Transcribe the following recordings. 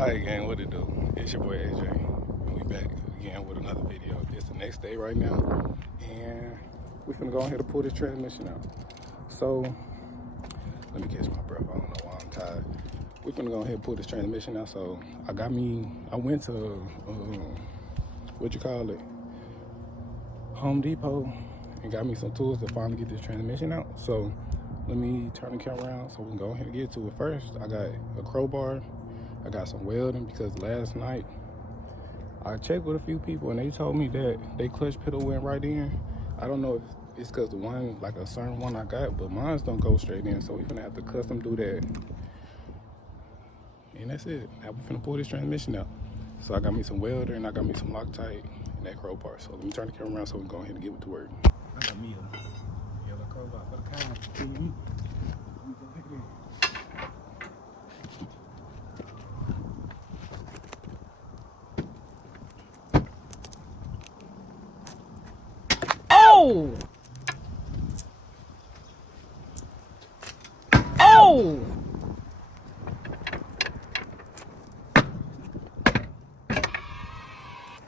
Alright gang, what it do? It's your boy AJ, and we back again with another video. It's the next day right now, and we finna go ahead and pull this transmission out. So, let me catch my breath, I don't know why I'm tired. We finna go ahead and pull this transmission out. So, I went to, what you call it? Home Depot, and got me some tools to finally get this transmission out. So, let me turn the camera around so we can go ahead and get to it. First, I got a crowbar. I got some welding because last night I checked with a few people and they told me that they clutch pedal went right in. I don't know if it's because the one, like a certain one I got, but mine's don't go straight in, so we're gonna have to custom do that. And that's it. Now we're gonna pull this transmission out. So I got me some welder and I got me some Loctite and that crowbar. So let me turn the camera around so we can go ahead and get with the work. I got me a yellow crowbar for the car. Oh! Oh!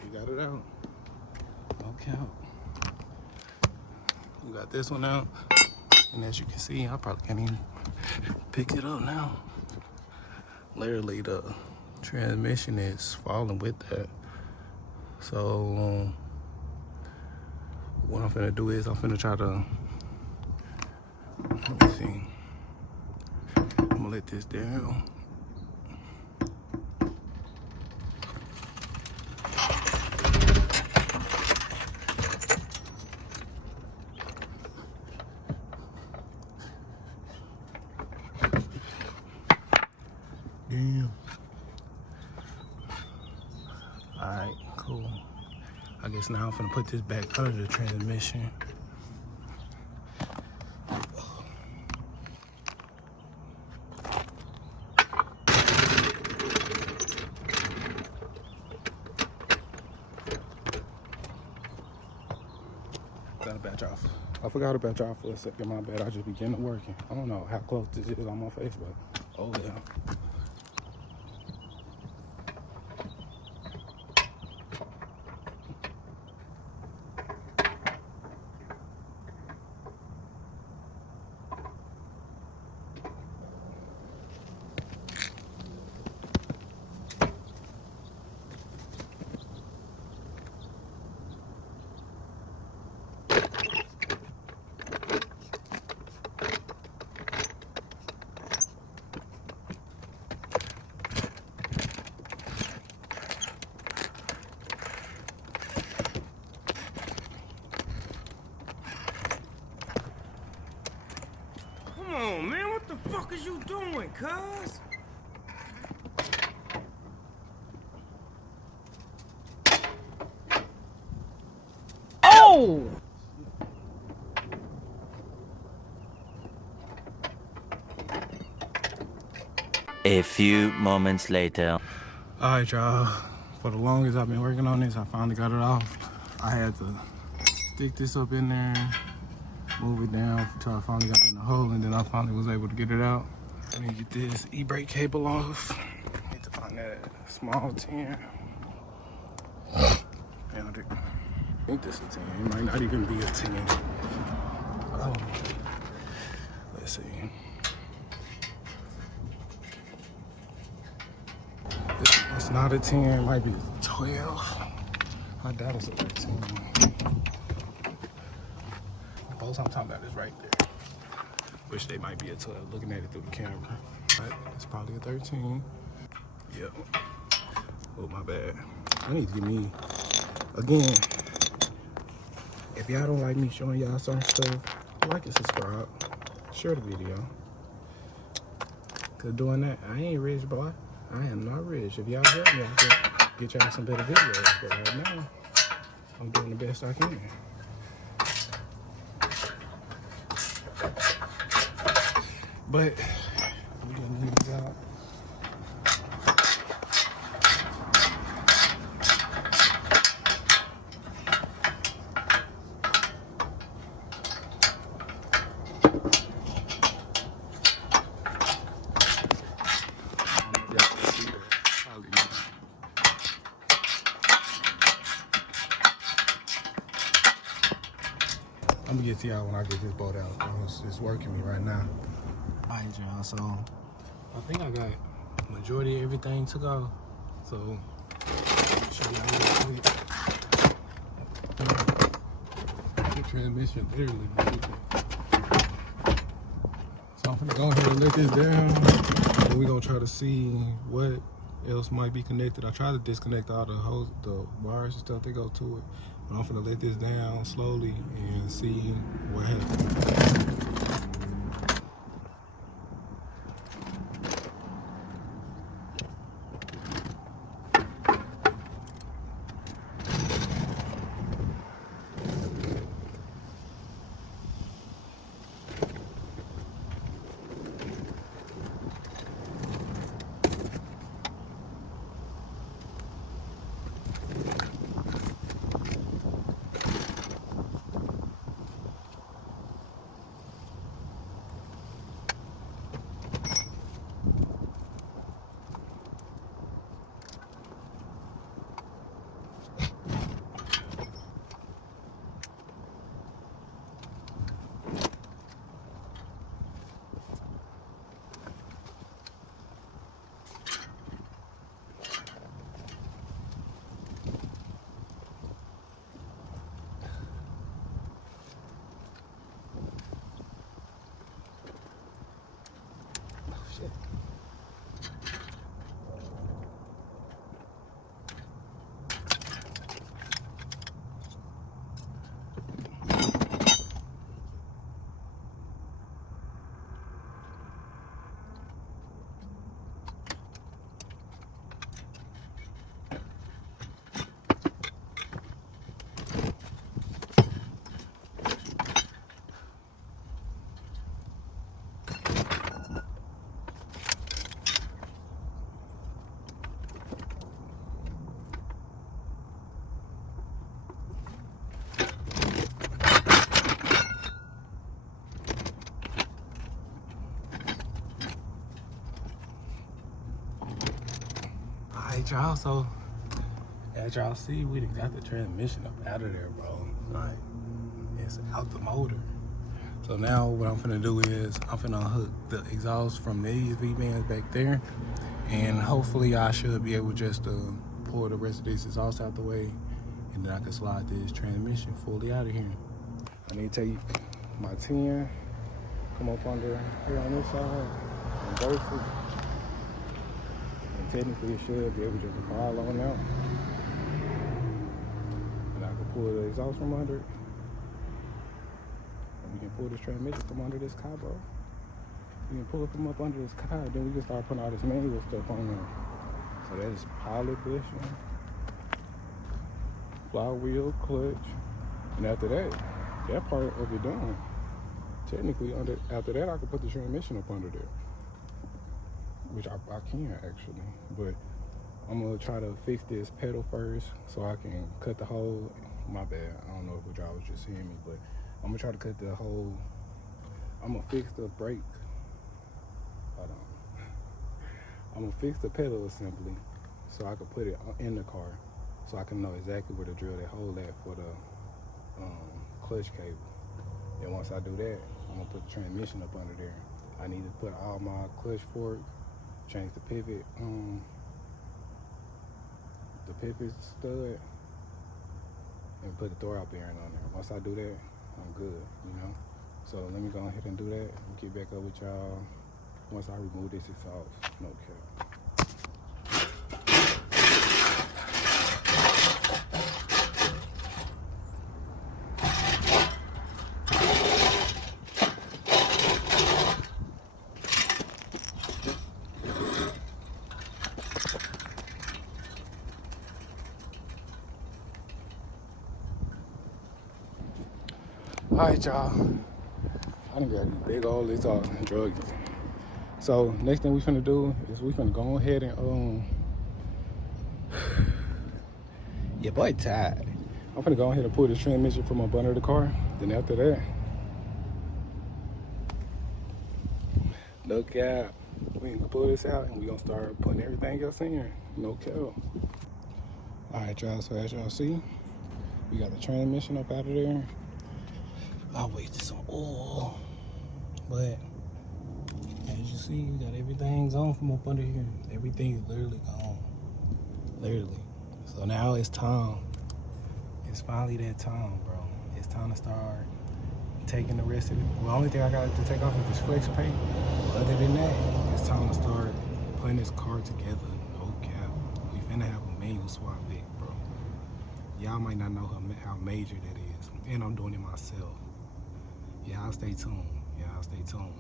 We got it out. No count. We got this one out. And as you can see, I probably can't even pick it up now. Literally, the transmission is falling with that. So, what I'm finna do is I'm finna try to, let me see. I'm gonna let this down. Damn. Alright, cool. I guess now I'm finna put this back under the transmission. Gotta batch off. I forgot to batch off for a second, my bad. I just began working. I don't know how close this is on my face, but oh yeah. Come on, man, what the fuck is you doing, cuz? Oh! A few moments later. Alright, y'all. For the longest I've been working on this, I finally got it off. I had to stick this up in there, move it down until I finally got it in the hole, and then I finally was able to get it out. Let me get this e-brake cable off. Need to find that small 10. Found it. I think this is a 10. It might not even be a 10. Oh. Let's see. It's not a 10, it might be a 12. I doubt it's a 13. The post I'm talking about is right there. Wish they might be a 12 looking at it through the camera. But it's probably a 13. Yep. Oh, my bad. I need to get me, again, if y'all don't like me showing y'all certain stuff, like and subscribe. Share the video. Cause doing that, I ain't rich, boy. I am not rich. If y'all help me, I can get y'all some better videos. But right now, I'm doing the best I can. But we gonna leave this out. Probably I'm gonna get to y'all when I get this boat out. It's working me right now. All right, y'all. So I think I got majority of everything to go. So I'll show y'all real quick. The transmission literally broken. So I'm gonna go ahead and let this down, and we're gonna try to see what else might be connected. I tried to disconnect all the wires and stuff that go to it, but I'm gonna let this down slowly and see what happens. Alright, y'all, so as y'all see, we done got the transmission up out of there, bro. Like, it's out the motor. So now what I'm finna do is I'm finna hook the exhaust from these V-bands back there, and hopefully I should be able just to pull the rest of this exhaust out the way, and then I can slide this transmission fully out of here. I need to take my 10, come up under here on this side, and both of them. Technically, it should be able to just fall on out. And I can pull the exhaust from under it. And we can pull this transmission from under this car, bro. We can pull it from up under this car, then we can start putting all this manual stuff on there. So that's pilot bushing, flywheel, clutch, and after that, that part of it done. Technically, after that, I can put the transmission up under there. Which I can actually, but I'm gonna try to fix this pedal first so I can cut the hole. My bad, I don't know if y'all was just seeing me, but I'm gonna try to cut the hole. I'm gonna fix the brake. Hold on. I'm gonna fix the pedal assembly so I can put it in the car so I can know exactly where to drill that hole at for the clutch cable. And once I do that, I'm gonna put the transmission up under there. I need to put all my clutch fork, change the pivot stud, and put the throwout bearing on there. Once I do that, I'm good, you know? So let me go ahead and do that and get back up with y'all once I remove this exhaust. No cap. Alright, y'all. I done got these big old exhaust and drugs. So next thing we finna do is we finna go ahead and your boy tired. I'm finna go ahead and pull the transmission from up under the car. Then after that, no cap, we can pull this out and we gonna start putting everything else in here. No cap. Alright, y'all, so as y'all see, we got the transmission up out of there. I wasted some oil, but as you see, you got everything gone from up under here. Everything is literally gone. Literally. So now it's time. It's finally that time, bro. It's time to start taking the rest of it. The only thing I got to take off is this flex paint. But other than that, it's time to start putting this car together. No cap. We finna have a manual swap back, bro. Y'all might not know how major that is. And I'm doing it myself. Y'all stay tuned. Y'all stay tuned.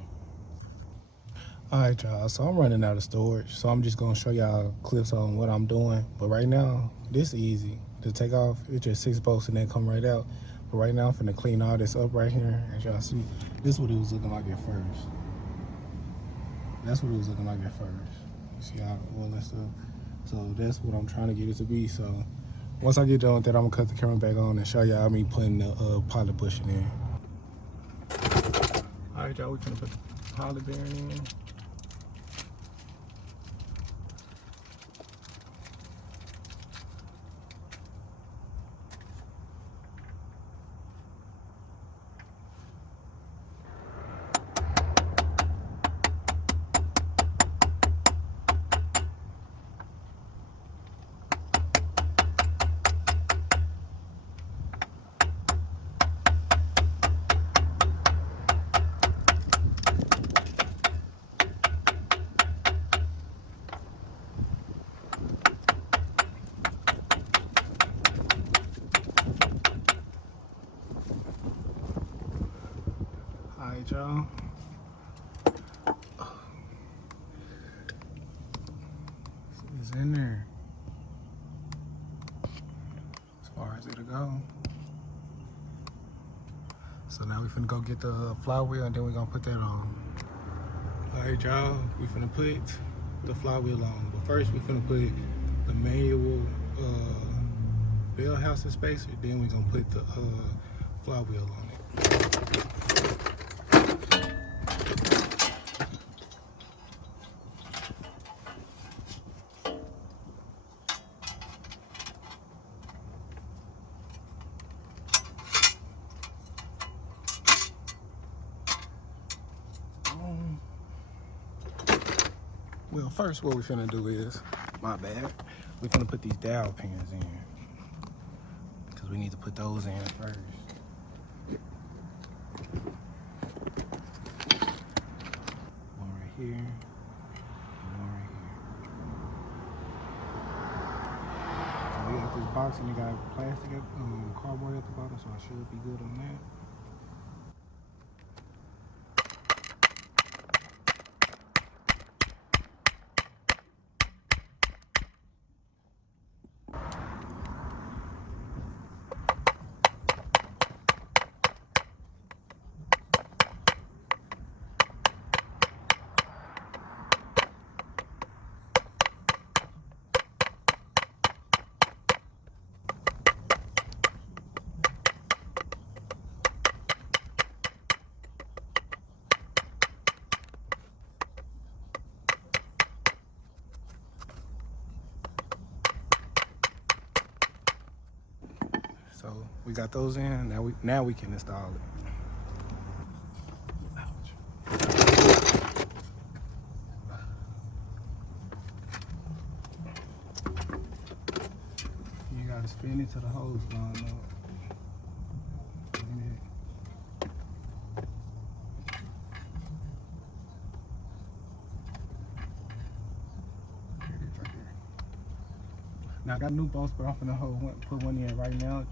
Alright, y'all, so I'm running out of storage, so I'm just gonna show y'all clips on what I'm doing. But right now, this is easy to take off. It's just 6 bolts and then come right out. But right now, I'm finna clean all this up right here. As y'all see, this is what it was looking like at first. That's what it was looking like at first. You see how all that stuff? So that's what I'm trying to get it to be. So once I get done with that, I'm gonna cut the camera back on and show y'all me putting the pilot bushing in. Alright, y'all, we're gonna put the pilot bearing in. Alright, y'all. It's in there. As far as it'll go. So now we finna go get the flywheel and then we're gonna put that on. Alright, y'all. We finna put the flywheel on. But first we finna put the manual bell housing spacer. Then we're gonna put the flywheel on it. Well, first what we finna do is, my bad, we finna put these dowel pins in. Because we need to put those in first. One right here, and one right here. So we got this box and it got plastic, cardboard at the bottom, so I should be good on that. So we got those in. Now we can install it. Ouch. You gotta spin it to the hose line up. Now I got new bolts, but I'm finna put one in right now.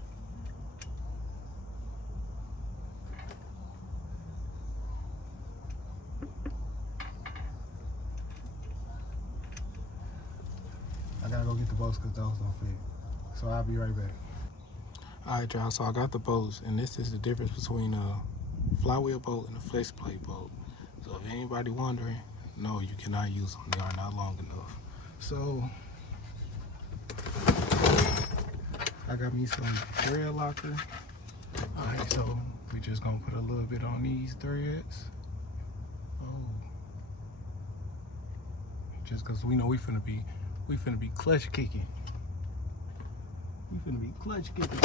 I gotta go get the bolts because those don't fit. So I'll be right back. Alright, y'all, so I got the bolts, and this is the difference between a flywheel bolt and a flex plate bolt. So if anybody wondering, no, you cannot use them. They are not long enough. So I got me some thread locker. Alright, so we just gonna put a little bit on these threads. Oh. Just cause we know we finna be clutch kicking. We finna be clutch kicking.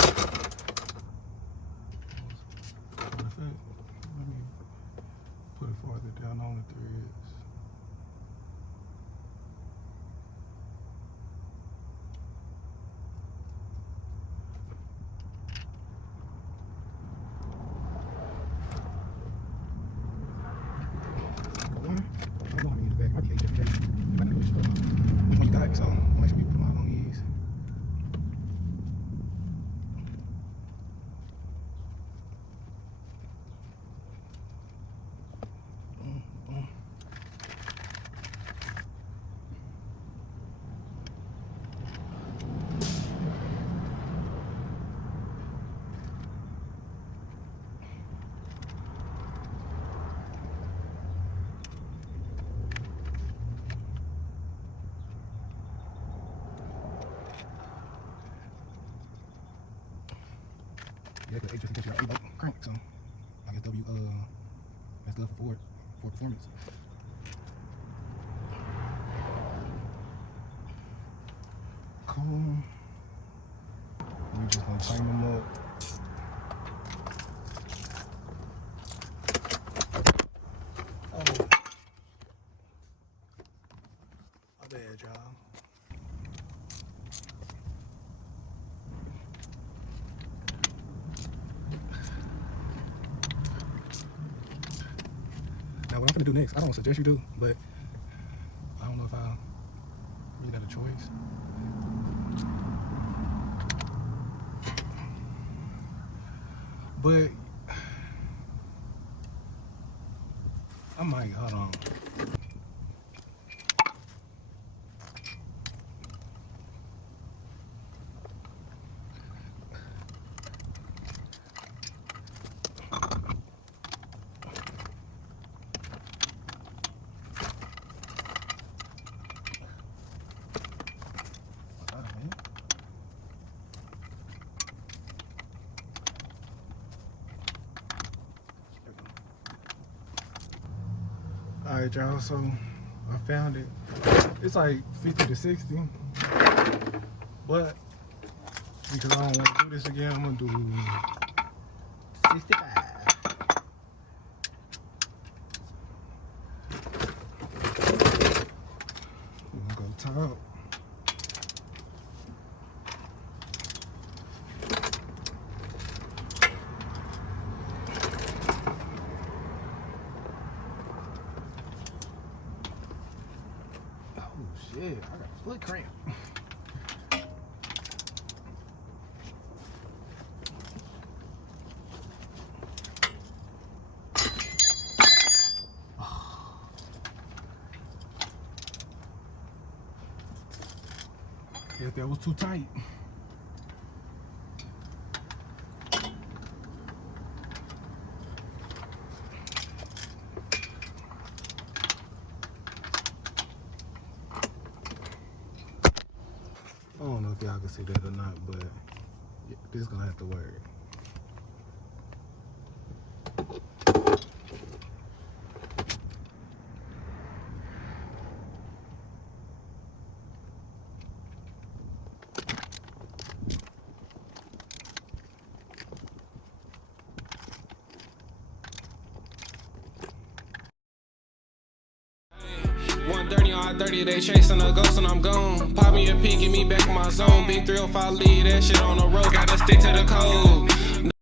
fact, let me put it farther down on the threads. I'm going in the back. I can't get it. Which one you got? So make sure we put them out on these. Yeah, because H just in case y'all crank, so I guess W that's good for performance. Cool. We're just gonna tighten them up. Oh, my bad, y'all. Now, what I'm gonna do next, I don't suggest you do, but I don't know if I really got a choice. But I might, hold on. All right, y'all, so I found it. It's like 50 to 60, but because I don't want to do this again, I'm gonna do 65. We're gonna go top. Shit, I got a foot cramp. Guess that was too tight. I don't know if y'all can see that or not, but this is gonna have to work. I-30, they chasing a ghost and I'm gone. Pop me a peek, get me back in my zone. Big 305 lead, that shit on the road, got a stick.